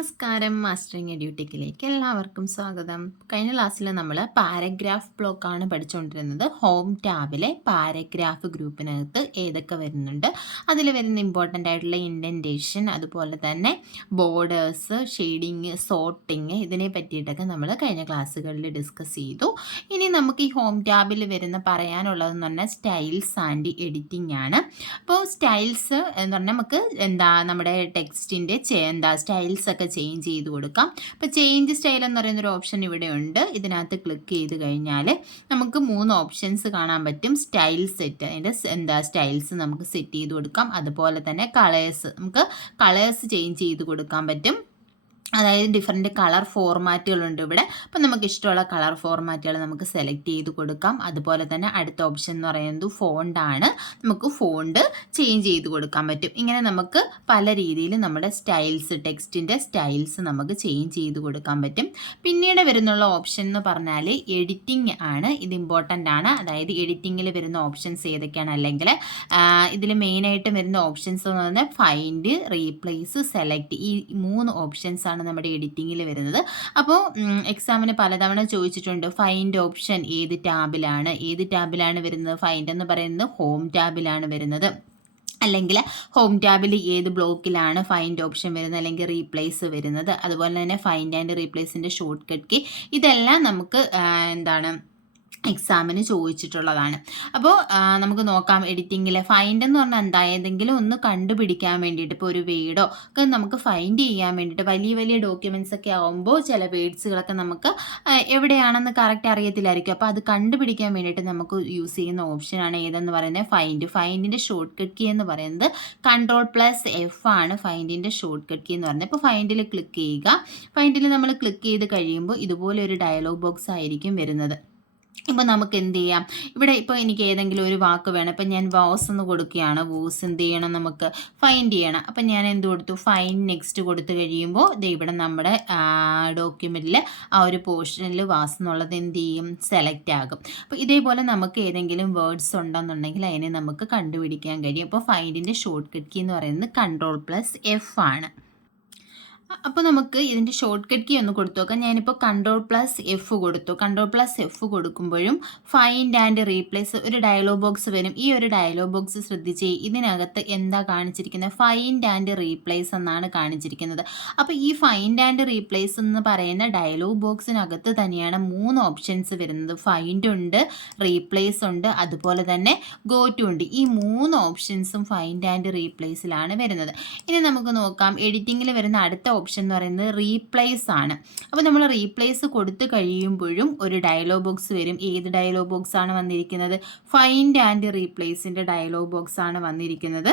നമസ്കാരം. മാസ്റ്ററിങ് എഡ്യൂടെക്കിലേക്ക് എല്ലാവർക്കും സ്വാഗതം. കഴിഞ്ഞ ക്ലാസ്സിൽ നമ്മൾ പാരഗ്രാഫ് ബ്ലോക്കാണ് പഠിച്ചുകൊണ്ടിരുന്നത്. ഹോം ടാബിലെ പാരഗ്രാഫ് ഗ്രൂപ്പിനകത്ത് ഏതൊക്കെ വരുന്നുണ്ട്, അതിൽ വരുന്ന ഇമ്പോർട്ടൻ്റ് ആയിട്ടുള്ള ഇൻഡൻറ്റേഷൻ, അതുപോലെ തന്നെ ബോർഡേഴ്സ്, ഷെയ്ഡിങ്, സോർട്ടിങ്, ഇതിനെ പറ്റിയിട്ടൊക്കെ നമ്മൾ കഴിഞ്ഞ ക്ലാസ്സുകളിൽ ഡിസ്കസ് ചെയ്തു. ഇനി നമുക്ക് ഈ ഹോം ടാബിൽ വരുന്ന പറയാനുള്ളതെന്ന് പറഞ്ഞാൽ സ്റ്റൈൽസ് ആൻഡ് എഡിറ്റിംഗ് ആണ്. അപ്പോൾ സ്റ്റൈൽസ് എന്ന് പറഞ്ഞാൽ നമുക്ക് നമ്മുടെ ടെക്സ്റ്റിൻ്റെ സ്റ്റൈൽസ് ഒക്കെ ചേഞ്ച് ചെയ്ത് കൊടുക്കാം. അപ്പോൾ ചേഞ്ച് സ്റ്റൈൽ എന്ന് പറയുന്നൊരു ഓപ്ഷൻ ഇവിടെ ഉണ്ട്. ഇതിനകത്ത് ക്ലിക്ക് ചെയ്ത് കഴിഞ്ഞാൽ നമുക്ക് 3 ഓപ്ഷൻസ് കാണാൻ പറ്റും. സ്റ്റൈൽ സെറ്റ്, അതിൻ്റെ സ്റ്റൈൽസ് നമുക്ക് സെറ്റ് ചെയ്ത് കൊടുക്കാം. അതുപോലെ തന്നെ നമുക്ക് കളേഴ്സ് ചേഞ്ച് ചെയ്ത് കൊടുക്കാൻ പറ്റും. അതായത് ഡിഫറെൻറ്റ് കളർ ഫോർമാറ്റുകളുണ്ട് ഇവിടെ. അപ്പം നമുക്ക് ഇഷ്ടമുള്ള കളർ ഫോർമാറ്റുകൾ നമുക്ക് സെലക്ട് ചെയ്ത് കൊടുക്കാം. അതുപോലെ തന്നെ അടുത്ത ഓപ്ഷൻ എന്ന് പറയുന്നത് ഫോണ്ടാണ്. നമുക്ക് ഫോണ്ട് ചേഞ്ച് ചെയ്ത് കൊടുക്കാൻ പറ്റും. ഇങ്ങനെ നമുക്ക് പല രീതിയിൽ നമ്മുടെ സ്റ്റൈൽസ്, ടെക്സ്റ്റിൻ്റെ സ്റ്റൈൽസ് നമുക്ക് ചേഞ്ച് ചെയ്ത് കൊടുക്കാൻ പറ്റും. പിന്നീട് വരുന്നുള്ള ഓപ്ഷൻ എന്ന് പറഞ്ഞാൽ എഡിറ്റിംഗ് ആണ്. ഇത് ഇമ്പോർട്ടൻ്റ് ആണ്. അതായത് എഡിറ്റിങ്ങിൽ വരുന്ന ഓപ്ഷൻസ് ഏതൊക്കെയാണ്, അല്ലെങ്കിൽ ഇതിൽ മെയിനായിട്ട് വരുന്ന ഓപ്ഷൻസ് എന്ന് പറഞ്ഞാൽ ഫൈൻഡ്, റീപ്ലേസ്, സെലക്ട്, ഈ 3 ഓപ്ഷൻസ് ആണ് നമ്മുടെ എഡിറ്റിങ്ങിൽ വരുന്നത്. അപ്പോൾ എക്സാമിന് പലതവണ ചോദിച്ചിട്ടുണ്ട്, ഫൈൻഡ് ഓപ്ഷൻ ഏത് ടാബിലാണ് വരുന്നത്. ഫൈൻഡ് എന്ന് പറയുന്നത് ഹോം ടാബിലാണ് വരുന്നത്, അല്ലെങ്കിൽ ഹോം ടാബിൽ ഏത് ബ്ലോക്കിലാണ് ഫൈൻഡ് ഓപ്ഷൻ വരുന്നത്, അല്ലെങ്കിൽ റീപ്ലേസ് വരുന്നത്. അതുപോലെ തന്നെ ഫൈൻഡ് ആൻഡ് റീപ്ലേസിൻ്റെ ഷോർട്ട് കട്ട് കീ, ഇതെല്ലാം നമുക്ക് എക്സാമിന് ചോദിച്ചിട്ടുള്ളതാണ്. അപ്പോൾ നമുക്ക് നോക്കാം. എഡിറ്റിങ്ങിൽ ഫൈൻഡ് എന്ന് പറഞ്ഞാൽ എന്താ, ഏതെങ്കിലും ഒന്ന് കണ്ടുപിടിക്കാൻ വേണ്ടിയിട്ട്, ഇപ്പോൾ ഒരു വേർഡോ ഒക്കെ നമുക്ക് ഫൈൻഡ് ചെയ്യാൻ വേണ്ടിയിട്ട്, വലിയ ഡോക്യുമെൻറ്റ്സ് ഒക്കെ ആകുമ്പോൾ ചില വേർഡ്സുകളൊക്കെ നമുക്ക് എവിടെയാണെന്ന് കറക്റ്റ് അറിയത്തില്ലായിരിക്കും. അപ്പോൾ അത് കണ്ടുപിടിക്കാൻ വേണ്ടിയിട്ട് നമുക്ക് യൂസ് ചെയ്യുന്ന ഓപ്ഷനാണ് ഏതെന്ന് പറയുന്നത് ഫൈൻഡിൻ്റെ ഷോർട്ട് കട്ട് കീ എന്ന് പറയുന്നത് Ctrl+F ആണ്. ഫൈൻഡിൻ്റെ ഷോർട്ട് കട്ട് കീ എന്ന് പറയുന്നത്. ഇപ്പോൾ ഫൈൻഡിൽ ക്ലിക്ക് ചെയ്യുക. ഫൈൻഡിൽ നമ്മൾ ക്ലിക്ക് ചെയ്ത് കഴിയുമ്പോൾ ഇതുപോലെ ഒരു ഡയലോഗ് ബോക്സ് ആയിരിക്കും വരുന്നത്. ഇപ്പോൾ നമുക്ക് എന്ത് ചെയ്യാം, ഇവിടെ ഇപ്പോൾ എനിക്ക് ഏതെങ്കിലും ഒരു വാക്ക് വേണം. ഇപ്പം ഞാൻ വാസ് എന്ന് കൊടുക്കുകയാണ്. വോസ് എന്ത് ചെയ്യണം, നമുക്ക് ഫൈൻഡ് ചെയ്യണം. അപ്പം ഞാൻ എന്ത് കൊടുത്തു, ഫൈൻഡ് നെക്സ്റ്റ് കൊടുത്തു കഴിയുമ്പോൾ ഇവിടെ നമ്മുടെ ഡോക്യുമെൻറ്റിൽ ആ ഒരു പോർഷനിൽ വാസ് എന്നുള്ളത് എന്ത് ചെയ്യും, സെലക്ട് ആകും. അപ്പോൾ ഇതേപോലെ നമുക്ക് ഏതെങ്കിലും വേർഡ്സ് ഉണ്ടെന്നുണ്ടെങ്കിൽ അതിനെ നമുക്ക് കണ്ടുപിടിക്കാൻ കഴിയും. അപ്പോൾ ഫൈൻഡിൻ്റെ ഷോർട്ട് കട്ട് കീ എന്ന് പറയുന്നത് Ctrl+F ആണ്. അപ്പോൾ നമുക്ക് ഇതിൻ്റെ ഷോർട്ട് കട്ട് കീ ഒന്ന് കൊടുത്തു നോക്കാം. ഞാനിപ്പോൾ Ctrl+F കൊടുത്തു. Ctrl+F കൊടുക്കുമ്പോഴും ഫൈൻഡ് ആൻഡ് റീപ്ലേസ് ഒരു ഡയലോഗ് ബോക്സ് വരും. ഈ ഒരു ഡയലോഗ് ബോക്സ് ശ്രദ്ധിച്ച്, ഇതിനകത്ത് എന്താ കാണിച്ചിരിക്കുന്നത്, ഫൈൻഡ് ആൻഡ് റീപ്ലേസ് എന്നാണ് കാണിച്ചിരിക്കുന്നത്. അപ്പോൾ ഈ ഫൈൻഡ് ആൻഡ് റീപ്ലേസ് എന്ന് പറയുന്ന ഡയലോഗ് ബോക്സിനകത്ത് തന്നെയാണ് 3 ഓപ്ഷൻസ് വരുന്നത്. ഫൈൻഡ് ഉണ്ട്, റീപ്ലേസ് ഉണ്ട്, അതുപോലെ തന്നെ ഗോ ടു ഉണ്ട്. ഈ 3 ഓപ്ഷൻസും ഫൈൻഡ് ആൻഡ് റീപ്ലേസിലാണ് വരുന്നത്. ഇനി നമുക്ക് നോക്കാം, എഡിറ്റിങ്ങിൽ വരുന്ന അടുത്ത ഓപ്ഷൻ എന്ന് പറയുന്നത് റീപ്ലേസ് ആണ്. അപ്പോൾ നമ്മൾ റീപ്ലേസ് കൊടുത്തു കഴിയുമ്പോഴും ഒരു ഡയലോഗ് ബോക്സ് വരും. ഏത് ഡയലോഗ് ബോക്സ് ആണ് വന്നിരിക്കുന്നത്, ഫൈൻഡ് ആൻഡ് റീപ്ലേസിൻ്റെ ഡയലോഗ് ബോക്സ് ആണ് വന്നിരിക്കുന്നത്.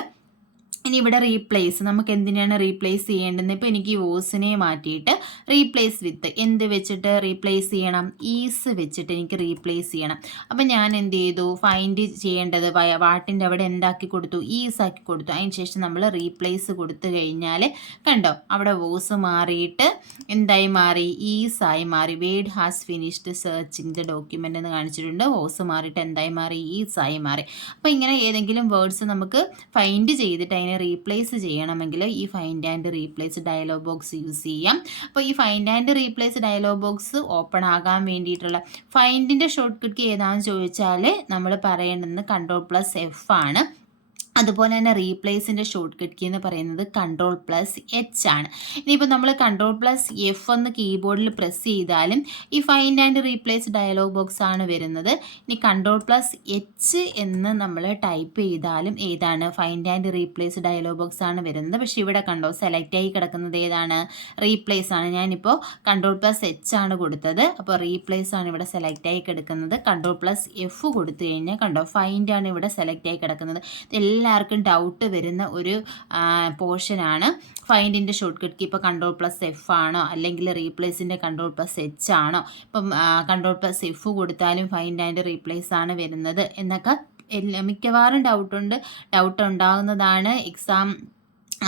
ഇനി ഇവിടെ റീപ്ലേസ്, നമുക്ക് എന്തിനാണ് റീപ്ലേസ് ചെയ്യേണ്ടത്, ഇപ്പോൾ എനിക്ക് ഈ വോസിനെ മാറ്റിയിട്ട് റീപ്ലേസ് വിത്ത് എന്ത് വെച്ചിട്ട് റീപ്ലേസ് ചെയ്യണം, ഈസ് വെച്ചിട്ട് എനിക്ക് റീപ്ലേസ് ചെയ്യണം. അപ്പം ഞാൻ എന്ത് ചെയ്തു, ഫൈൻഡ് ചെയ്യേണ്ടത് വാട്ടിൻ്റെ അവിടെ എന്താക്കി കൊടുത്തു, ഈസ് ആക്കി കൊടുത്തു. അതിന് ശേഷം നമ്മൾ റീപ്ലേസ് കൊടുത്തു കഴിഞ്ഞാൽ കണ്ടോ, അവിടെ വോസ് മാറിയിട്ട് എന്തായി മാറി, ഈസായി മാറി. Word has finished searching the document എന്ന് കാണിച്ചിട്ടുണ്ട്. വോസ് മാറിയിട്ട് എന്തായി മാറി, ഈസായി മാറി. അപ്പോൾ ഇങ്ങനെ ഏതെങ്കിലും വേർഡ്സ് നമുക്ക് ഫൈൻഡ് ചെയ്തിട്ട് അതിനെ റീപ്ലേസ് ചെയ്യണമെങ്കിൽ ഈ find and replace dialogue box use ചെയ്യാം. അപ്പോൾ ഈ find and replace dialogue box open ആകാൻ വേണ്ടിയിട്ടുള്ള ഫൈൻഡിൻ്റെ ഷോർട്ട് കട്ട് കീ ഏതാണെന്ന് ചോദിച്ചാൽ നമ്മൾ പറയേണ്ടത് Ctrl+F ആണ്. അതുപോലെ തന്നെ റീപ്ലേസിൻ്റെ ഷോർട്ട് കട്ട് കീ എന്ന് പറയുന്നത് Ctrl+H ആണ്. ഇനിയിപ്പോൾ നമ്മൾ Ctrl+F എന്ന് കീബോർഡിൽ പ്രസ് ചെയ്താലും ഈ find and replace dialogue box ആണ് വരുന്നത്. ഇനി Ctrl+H എന്ന് നമ്മൾ ടൈപ്പ് ചെയ്താലും ഏതാണ്, find and replace dialogue box ആണ് വരുന്നത്. പക്ഷേ ഇവിടെ കണ്ടോ, സെലക്ട് ആയി കിടക്കുന്നത് ഏതാണ്, റീപ്ലേസ് ആണ്. ഞാനിപ്പോൾ Ctrl+H ആണ് കൊടുത്തത്. അപ്പോൾ റീപ്ലേസ് ആണ് ഇവിടെ സെലക്ട് ആയി കിടക്കുന്നത്. Ctrl+F കൊടുത്തു കഴിഞ്ഞാൽ കണ്ടോ, ഫൈൻഡ് ആണ് ഇവിടെ സെലക്ട് ആയി കിടക്കുന്നത്. എല്ലാവർക്കും ഡൗട്ട് വരുന്ന ഒരു പോർഷനാണ് ഫൈൻഡിൻ്റെ ഷോർട്ട് കട്ട് കീ. ഇപ്പോൾ Ctrl+F ആണോ, അല്ലെങ്കിൽ റീപ്ലേസിൻ്റെ Ctrl+H ആണോ. ഇപ്പം Ctrl+F കൊടുത്താലും ഫൈൻഡ് ആൻഡ് റീപ്ലേസ് ആണ് വരുന്നത് എന്നൊക്കെ മിക്കവാറും ഡൗട്ട് ഉണ്ടാകുന്നതാണ്. എക്സാം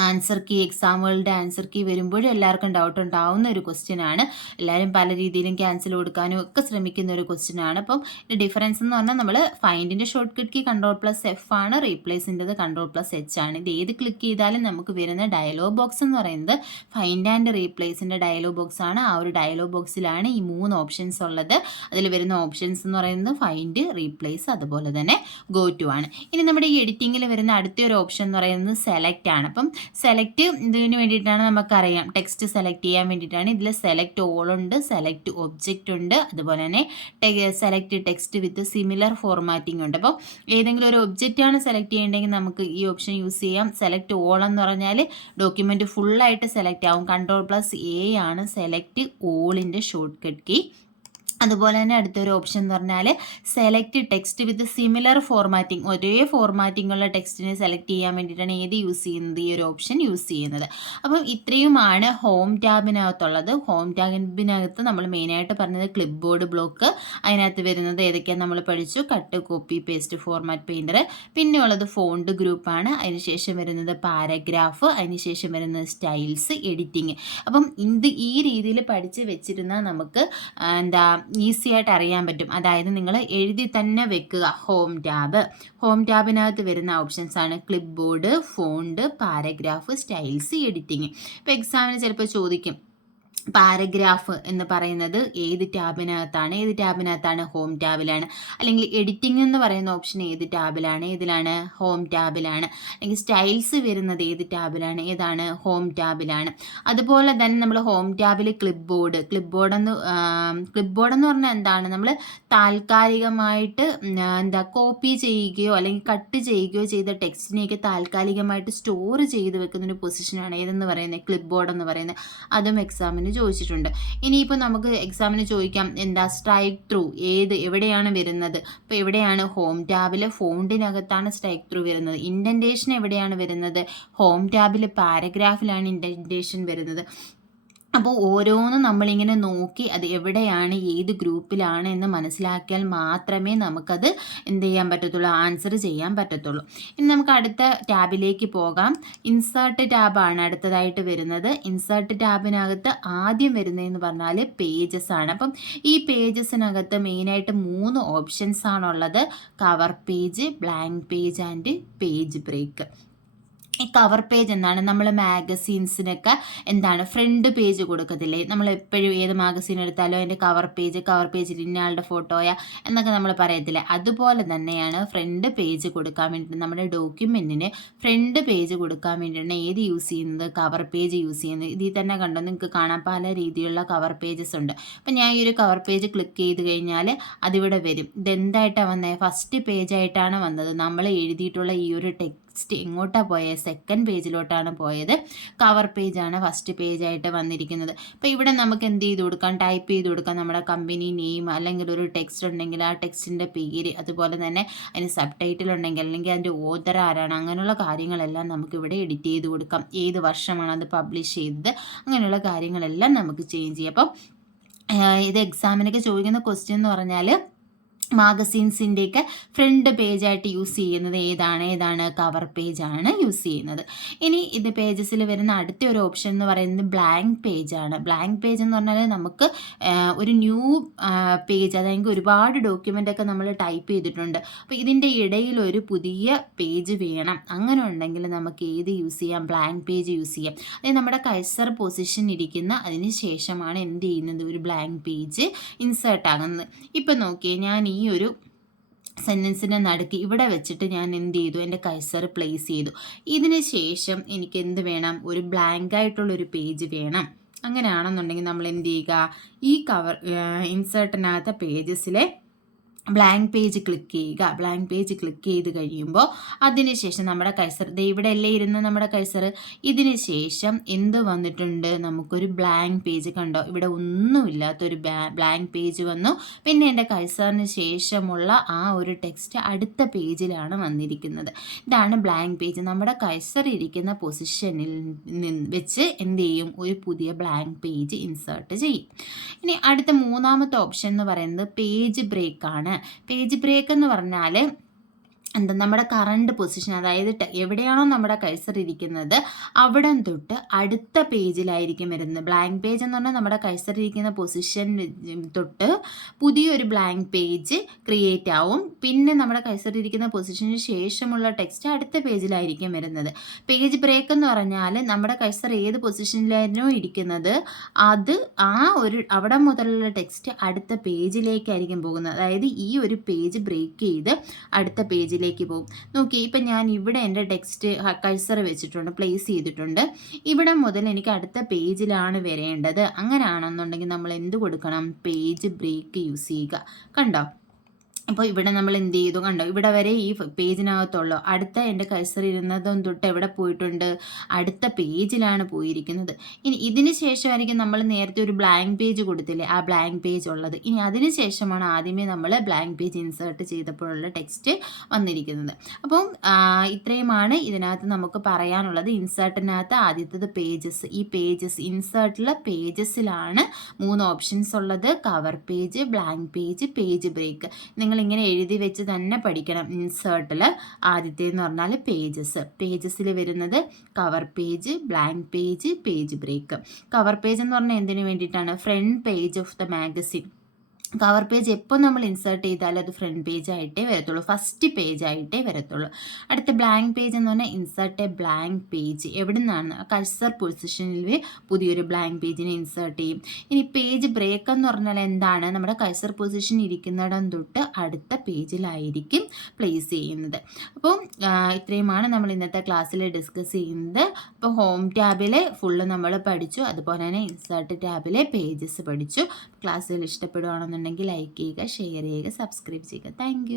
ആൻസർ കീ, എക്സാമുകളുടെ ആൻസർ കീ വരുമ്പോഴും എല്ലാവർക്കും ഡൗട്ട് ഉണ്ടാവുന്ന ഒരു ക്വസ്റ്റ്യൻ ആണ്. എല്ലാവരും പല രീതിയിലും ക്യാൻസൽ കൊടുക്കാനും ഒക്കെ ശ്രമിക്കുന്ന ഒരു ക്വസ്റ്റ്യൻ ആണ്. അപ്പം ഡിഫറൻസ് എന്ന് പറഞ്ഞാൽ നമ്മൾ ഫൈൻഡിൻ്റെ ഷോർട്ട് കട്ട് കീ Ctrl+F ആണ്, റീപ്ലേസിൻ്റെത് Ctrl+H ആണ്. ഇത് ഏത് ക്ലിക്ക് ചെയ്താലും നമുക്ക് വരുന്ന ഡയലോഗ് ബോക്സ് എന്ന് പറയുന്നത് ഫൈൻഡ് ആൻഡ് റീപ്ലേസിൻ്റെ ഡയലോഗ് ബോക്സ് ആണ്. ആ ഒരു ഡയലോഗ് ബോക്സിലാണ് ഈ 3 ഓപ്ഷൻസ് ഉള്ളത്. അതിൽ വരുന്ന ഓപ്ഷൻസ് എന്ന് പറയുന്നത് ഫൈൻഡ്, റീപ്ലേസ്, അതുപോലെ തന്നെ ഗോ ടു ആണ്. ഇനി നമ്മുടെ ഈ എഡിറ്റിങ്ങിൽ വരുന്ന അടുത്തൊരു ഓപ്ഷൻ എന്ന് പറയുന്നത് സെലക്ട് ആണ്. അപ്പം സെലക്ട് ഇതിന് വേണ്ടിയിട്ടാണ്, നമുക്കറിയാം ടെക്സ്റ്റ് സെലക്ട് ചെയ്യാൻ വേണ്ടിയിട്ടാണ്. ഇതിൽ സെലക്ട് ഓൾ ഉണ്ട്, സെലക്ട് ഒബ്ജക്റ്റ് ഉണ്ട്, അതുപോലെ തന്നെ സെലക്ട് ടെക്സ്റ്റ് വിത്ത് സിമിലർ ഫോർമാറ്റിംഗ് ഉണ്ട്. അപ്പോൾ ഏതെങ്കിലും ഒരു ഒബ്ജക്റ്റ് ആണ് സെലക്ട് ചെയ്യേണ്ടെങ്കിൽ നമുക്ക് ഈ ഓപ്ഷൻ യൂസ് ചെയ്യാം. സെലക്ട് ഓൾ എന്ന് പറഞ്ഞാൽ ഡോക്യുമെൻറ്റ് ഫുള്ളായിട്ട് സെലക്ട് ആവും. Ctrl+A ആണ് സെലക്ട് ഓളിൻ്റെ ഷോർട്ട് കട്ട് കീ. അതുപോലെ തന്നെ അടുത്തൊരു ഓപ്ഷൻ എന്ന് പറഞ്ഞാൽ സെലക്ട് ടെക്സ്റ്റ് വിത്ത് സിമിലർ ഫോർമാറ്റിംഗ്, ഒരേ ഫോർമാറ്റിംഗുള്ള ടെക്സ്റ്റിനെ സെലക്ട് ചെയ്യാൻ വേണ്ടിയിട്ടാണ് ഏത് യൂസ് ചെയ്യുന്നത്, ഈ ഒരു ഓപ്ഷൻ യൂസ് ചെയ്യുന്നത്. അപ്പം ഇത്രയുമാണ് ഹോം ടാബിനകത്തുള്ളത്. ഹോം ടാബിനകത്ത് നമ്മൾ മെയിനായിട്ട് പറഞ്ഞത് ക്ലിപ്പ് ബോർഡ് ബ്ലോക്ക്, അതിനകത്ത് വരുന്നത് ഏതൊക്കെയാണ് നമ്മൾ പഠിച്ചു, cut, copy, paste, format painter, പിന്നെ ഉള്ളത് ഫോണ്ട് ഗ്രൂപ്പാണ്, അതിനുശേഷം വരുന്നത് പാരഗ്രാഫ്, അതിനുശേഷം വരുന്നത് സ്റ്റൈൽസ്, എഡിറ്റിങ്. അപ്പം ഈ രീതിയിൽ പഠിച്ച് വെച്ചിരുന്നാൽ നമുക്ക് എന്താ ഈസി ആയിട്ട് അറിയാൻ പറ്റും. അതായത് നിങ്ങൾ എഴുതി തന്നെ വെക്കുക. ഹോം ടാബിനകത്ത് വരുന്ന ഓപ്ഷൻസ് ആണ് clip board, font, paragraph, styles, editing. ഇപ്പോൾ എക്സാമിന് ചിലപ്പോൾ ചോദിക്കും പാരഗ്രാഫ് എന്ന് പറയുന്നത് ഏത് ടാബിനകത്താണ്, ഹോം ടാബിലാണ്. അല്ലെങ്കിൽ എഡിറ്റിംഗ് എന്ന് പറയുന്ന ഓപ്ഷൻ ഏത് ടാബിലാണ്, ഹോം ടാബിലാണ്. അല്ലെങ്കിൽ സ്റ്റൈൽസ് വരുന്നത് ഏത് ടാബിലാണ്, ഏതാണ്, ഹോം ടാബിലാണ്. അതുപോലെ തന്നെ നമ്മൾ ഹോം ടാബിൽ ക്ലിപ്പ് ബോർഡ് എന്ന് പറഞ്ഞാൽ എന്താണ്, നമ്മൾ താൽക്കാലികമായിട്ട് കോപ്പി ചെയ്യുകയോ അല്ലെങ്കിൽ കട്ട് ചെയ്യുകയോ ചെയ്ത ടെക്സ്റ്റിനെയൊക്കെ താൽക്കാലികമായിട്ട് സ്റ്റോർ ചെയ്ത് വെക്കുന്ന ഒരു പൊസിഷനാണ് ഏതെന്ന് പറയുന്നത്, ക്ലിപ്പ് ബോർഡ് എന്ന് പറയുന്നത്. അതും എക്സാമിന് ചോദിച്ചിട്ടുണ്ട്. ഇനിയിപ്പോൾ നമുക്ക് എക്സാമിന് ചോദിക്കാം സ്ട്രൈക്ക് ത്രൂ എവിടെയാണ് വരുന്നത്. അപ്പോൾ എവിടെയാണ്, ഹോം ടാബിൽ ഫോണ്ടിനകത്താണ് സ്ട്രൈക്ക് ത്രൂ വരുന്നത്. ഇൻഡൻറ്റേഷൻ എവിടെയാണ് വരുന്നത്, ഹോം ടാബിൽ പാരഗ്രാഫിലാണ് ഇൻഡൻറ്റേഷൻ വരുന്നത്. അപ്പോൾ ഓരോന്നും നമ്മളിങ്ങനെ നോക്കി അത് എവിടെയാണ്, ഏത് ഗ്രൂപ്പിലാണ് എന്ന് മനസ്സിലാക്കിയാൽ മാത്രമേ നമുക്കത് എന്ത് ചെയ്യാൻ പറ്റത്തുള്ളൂ, ആൻസർ ചെയ്യാൻ പറ്റത്തുള്ളൂ. ഇനി നമുക്ക് അടുത്ത ടാബിലേക്ക് പോകാം. ഇൻസേർട്ട് ടാബാണ് അടുത്തതായിട്ട് വരുന്നത്. ഇൻസേർട്ട് ടാബിനകത്ത് ആദ്യം വരുന്നതെന്ന് പറഞ്ഞാൽ പേജസ് ആണ്. അപ്പം ഈ പേജസിനകത്ത് മെയിനായിട്ട് 3 ഓപ്ഷൻസ് ആണുള്ളത്. Cover page, blank page and page break. ഈ കവർ പേജ് എന്താണ്, നമ്മൾ മാഗസീൻസിനൊക്കെ ഫ്രണ്ട് പേജ് കൊടുക്കത്തില്ലേ, നമ്മൾ എപ്പോഴും ഏത് മാഗസീൻ എടുത്താലും അതിൻ്റെ കവർ പേജിൽ ഇന്നയാളുടെ ഫോട്ടോയാ എന്നൊക്കെ നമ്മൾ പറയത്തില്ലേ, അതുപോലെ തന്നെയാണ് ഫ്രണ്ട് പേജ് കൊടുക്കാൻ വേണ്ടിയിട്ട് നമ്മുടെ ഡോക്യുമെൻറ്റിന് ഫ്രണ്ട് പേജ് കൊടുക്കാൻ വേണ്ടിയിട്ടാണ് ഏത് യൂസ് ചെയ്യുന്നത്, കവർ പേജ് യൂസ് ചെയ്യുന്നത്. ഇതിൽ തന്നെ കണ്ടോ നിങ്ങൾക്ക് കാണാൻ പല രീതിയിലുള്ള കവർ പേജസ് ഉണ്ട്. അപ്പം ഞാൻ ഈ ഒരു കവർ പേജ് ക്ലിക്ക് ചെയ്ത് കഴിഞ്ഞാൽ അതിവിടെ വരും. ഇതെന്തായിട്ടാണ് വന്നത്, ഫസ്റ്റ് പേജായിട്ടാണ് വന്നത്. നമ്മൾ എഴുതിയിട്ടുള്ള ഈ ഒരു ടെക്സ്റ്റ് എങ്ങോട്ടാണ് പോയത്, സെക്കൻഡ് പേജിലോട്ടാണ് പോയത്. കവർ പേജാണ് ഫസ്റ്റ് പേജായിട്ട് വന്നിരിക്കുന്നത്. അപ്പോൾ ഇവിടെ നമുക്ക് എന്ത് ചെയ്ത് കൊടുക്കാം, ടൈപ്പ് ചെയ്ത് കൊടുക്കാം നമ്മുടെ കമ്പനി നെയിം, അല്ലെങ്കിൽ ഒരു ടെക്സ്റ്റ് ഉണ്ടെങ്കിൽ ആ ടെക്സ്റ്റിൻ്റെ പേര്, അതുപോലെ തന്നെ അതിന് സബ് ടൈറ്റിൽ ഉണ്ടെങ്കിൽ അല്ലെങ്കിൽ അതിൻ്റെ ഓതർ ആരാണ്, അങ്ങനെയുള്ള കാര്യങ്ങളെല്ലാം നമുക്കിവിടെ എഡിറ്റ് ചെയ്ത് കൊടുക്കാം. ഏത് വർഷമാണ് അത് പബ്ലിഷ് ചെയ്തത്, അങ്ങനെയുള്ള കാര്യങ്ങളെല്ലാം നമുക്ക് ചേഞ്ച് ചെയ്യാം. അപ്പം ഇത് എക്സാമിനൊക്കെ ചോദിക്കുന്ന ക്വസ്റ്റ്യൻ എന്ന് പറഞ്ഞാൽ മാഗസീൻസിൻ്റെയൊക്കെ ഫ്രണ്ട് പേജായിട്ട് യൂസ് ചെയ്യുന്നത് ഏതാണ് കവർ പേജാണ് യൂസ് ചെയ്യുന്നത്. ഇനി ഇത് പേജസിൽ വരുന്ന അടുത്ത ഒരു ഓപ്ഷൻ എന്ന് പറയുന്നത് ബ്ലാങ്ക് പേജാണ്. ബ്ലാങ്ക് പേജ് എന്ന് പറഞ്ഞാൽ നമുക്ക് ഒരു ന്യൂ പേജ്, അതായത് ഒരുപാട് ഡോക്യുമെൻ്റൊക്കെ നമ്മൾ ടൈപ്പ് ചെയ്തിട്ടുണ്ട്. അപ്പോൾ ഇതിൻ്റെ ഇടയിൽ ഒരു പുതിയ പേജ് വേണം. അങ്ങനെ ഉണ്ടെങ്കിൽ നമുക്ക് ഏത് യൂസ് ചെയ്യാം, ബ്ലാങ്ക് പേജ് യൂസ് ചെയ്യാം. അതായത് നമ്മുടെ കഴ്സർ പൊസിഷൻ ഇരിക്കുന്ന അതിന് ശേഷമാണ് എന്ത് ചെയ്യുന്നത്, ഒരു ബ്ലാങ്ക് പേജ് ഇൻസേർട്ട് ആകുന്നത്. ഇപ്പം നോക്കിയേ, ഞാൻ ഈ ഒരു സെൻറ്റൻസിൻ്റെ നടുക്ക് ഇവിടെ വെച്ചിട്ട് ഞാൻ എന്ത് ചെയ്തു, എൻ്റെ കഴ്സർ പ്ലേസ് ചെയ്തു. ഇതിന് ശേഷം എനിക്ക് എന്ത് വേണം, ഒരു ബ്ലാങ്ക് ആയിട്ടുള്ളൊരു പേജ് വേണം. അങ്ങനെയാണെന്നുണ്ടെങ്കിൽ നമ്മൾ എന്ത് ചെയ്യുക, ഈ കവർ ഇൻസേർട്ടിനകത്ത് പേജസിലെ ബ്ലാങ്ക് പേജ് ക്ലിക്ക് ചെയ്യുക. ബ്ലാങ്ക് പേജ് ക്ലിക്ക് ചെയ്ത് കഴിയുമ്പോൾ അതിനുശേഷം നമ്മുടെ കഴ്സർ ഇവിടെ അല്ലേ ഇരുന്ന് നമ്മുടെ കഴ്സർ, ഇതിന് ശേഷം എന്ത് വന്നിട്ടുണ്ട്, നമുക്കൊരു ബ്ലാങ്ക് പേജ് കണ്ടോ, ഇവിടെ ഒന്നുമില്ലാത്തൊരു ബ്ലാങ്ക് പേജ് വന്നു. പിന്നെ എൻ്റെ കഴ്സറിന് ശേഷമുള്ള ആ ഒരു ടെക്സ്റ്റ് അടുത്ത പേജിലാണ് വന്നിരിക്കുന്നത്. ഇതാണ് ബ്ലാങ്ക് പേജ്. നമ്മുടെ കഴ്സർ ഇരിക്കുന്ന പൊസിഷനിൽ വെച്ച് എന്ത് ചെയ്യും, ഒരു പുതിയ ബ്ലാങ്ക് പേജ് ഇൻസേർട്ട് ചെയ്യും. ഇനി അടുത്ത മൂന്നാമത്തെ ഓപ്ഷൻ എന്ന് പറയുന്നത് പേജ് ബ്രേക്ക് ആണ്. പേജ് ബ്രേക്ക് എന്ന് പറഞ്ഞാൽ എന്താ നമ്മുടെ കറണ്ട് പൊസിഷൻ, അതായത് എവിടെയാണോ നമ്മുടെ കഴ്സർ ഇരിക്കുന്നത് അവിടം തൊട്ട് അടുത്ത പേജിലായിരിക്കും വരുന്നത്. ബ്ലാങ്ക് പേജ് എന്ന് പറഞ്ഞാൽ നമ്മുടെ കഴ്സർ ഇരിക്കുന്ന പൊസിഷൻ തൊട്ട് പുതിയൊരു ബ്ലാങ്ക് പേജ് ക്രിയേറ്റ് ആവും. പിന്നെ നമ്മുടെ കഴ്സർ ഇരിക്കുന്ന പൊസിഷന് ശേഷമുള്ള ടെക്സ്റ്റ് അടുത്ത പേജിലായിരിക്കും വരുന്നത്. പേജ് ബ്രേക്ക് എന്ന് പറഞ്ഞാൽ നമ്മുടെ കഴ്സർ ഏത് പൊസിഷനിലായിരുന്നോ ഇരിക്കുന്നത് അത് അവിടെ മുതലുള്ള ടെക്സ്റ്റ് അടുത്ത പേജിലേക്കായിരിക്കും പോകുന്നത്. അതായത് ഈ ഒരു പേജ് ബ്രേക്ക് ചെയ്ത് അടുത്ത പേജിലേക്ക് പോകും. നോക്കി, ഇപ്പം ഞാൻ ഇവിടെ എൻ്റെ ടെക്സ്റ്റ് കഴ്സർ വെച്ചിട്ടുണ്ട്, പ്ലേസ് ചെയ്തിട്ടുണ്ട്. ഇവിടെ മുതൽ എനിക്ക് അടുത്ത പേജിലാണ് വരേണ്ടത്. അങ്ങനെയാണെന്നുണ്ടെങ്കിൽ നമ്മൾ എന്ത് കൊടുക്കണം? പേജ് ബ്രേക്ക് യൂസ് ചെയ്യുക. കണ്ടോ? അപ്പോൾ ഇവിടെ നമ്മൾ എന്ത് ചെയ്തു? കണ്ടോ, ഇവിടെ വരെ ഈ പേജിനകത്തുള്ളൂ. അടുത്ത എൻ്റെ കഴ്സർ ഇരുന്നതും തൊട്ട് എവിടെ പോയിട്ടുണ്ട്? അടുത്ത പേജിലാണ് പോയിരിക്കുന്നത്. ഇനി ഇതിന് ശേഷമായിരിക്കും നമ്മൾ നേരത്തെ ഒരു ബ്ലാങ്ക് പേജ് കൊടുത്തില്ലേ, ആ ബ്ലാങ്ക് പേജ് ഉള്ളത്. ഇനി അതിന് ശേഷമാണ് ആദ്യമേ നമ്മൾ ബ്ലാങ്ക് പേജ് ഇൻസേർട്ട് ചെയ്തപ്പോഴുള്ള ടെക്സ്റ്റ് വന്നിരിക്കുന്നത്. അപ്പം ഇത്രയുമാണ് ഇതിനകത്ത് നമുക്ക് പറയാനുള്ളത്. ഇൻസേർട്ടിനകത്ത് ആദ്യത്തത് പേജസ്. ഈ പേജസ് ഇൻസേർട്ടിലെ പേജസിലാണ് 3 ഓപ്ഷൻസ് ഉള്ളത്: cover page, blank page, page break. നിങ്ങൾ ഇങ്ങനെ എഴുതി വെച്ച് തന്നെ പഠിക്കണം. ഇൻസേർട്ടിൽ ആദ്യത്തേന്ന് പറഞ്ഞാൽ പേജസിൽ വരുന്നത് cover page, blank page, page break. Cover page എന്ന് പറഞ്ഞാൽ എന്തിനു വേണ്ടിയിട്ടാണ്? Front page of the magazine. Cover page എപ്പോൾ നമ്മൾ ഇൻസേർട്ട് ചെയ്താലും അത് ഫ്രണ്ട് പേജ് ആയിട്ടേ വരത്തുള്ളൂ, ഫസ്റ്റ് പേജ് ആയിട്ടേ വരത്തുള്ളൂ. അടുത്ത ബ്ലാങ്ക് പേജ് എന്ന് പറഞ്ഞാൽ ഇൻസേർട്ട് എ ബ്ലാങ്ക് പേജ്. എവിടെ നിന്നാണ്? കഴ്സർ പൊസിഷനിൽ പുതിയൊരു ബ്ലാങ്ക് പേജിനെ ഇൻസേർട്ട് ചെയ്യും. ഇനി പേജ് ബ്രേക്ക് എന്ന് പറഞ്ഞാൽ എന്താണ്? നമ്മുടെ കഴ്സർ പൊസിഷൻ ഇരിക്കുന്നിടം തൊട്ട് അടുത്ത പേജിലായിരിക്കും പ്ലേസ് ചെയ്യുന്നത്. അപ്പോൾ ഇത്രയുമാണ് നമ്മൾ ഇന്നത്തെ ക്ലാസ്സിൽ ഡിസ്കസ് ചെയ്യുന്നത്. അപ്പോൾ ഹോം ടാബിലെ ഫുള്ള് നമ്മൾ പഠിച്ചു, അതുപോലെ തന്നെ ഇൻസേർട്ട് ടാബിലെ പേജസ് പഠിച്ചു. ക്ലാസ്സുകൾ ഇഷ്ടപ്പെടുകയാണെന്നുണ്ടെങ്കിൽ ലൈക്ക് ചെയ്യുക, ഷെയർ ചെയ്യുക, സബ്സ്ക്രൈബ് ചെയ്യുക. താങ്ക്